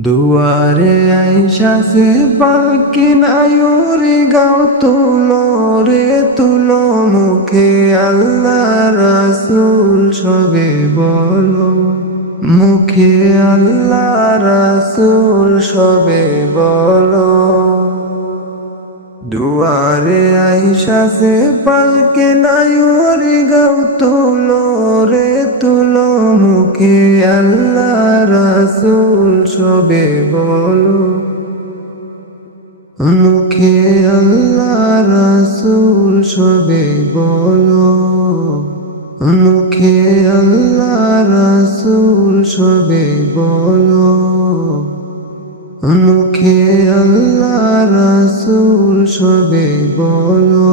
দুয়ারে আইসা সে পালকিন আয়ুরি গাও তুলো রে তুলো মুখে আল্লাহ রাসূল সবে বলো মুখে আল্লাহ রাসূল সবে বলো দুয়ারে আইসা সে পালকিন আয়ুরি গাও তুলো রে তুলো মুখে আল্লাহ রাসূল সবে বলো মুখে আল্লাহ রাসূল সবে বলো মুখে আল্লাহ রাসূল সবে বলো মুখে আল্লাহ রাসূল সবে বলো।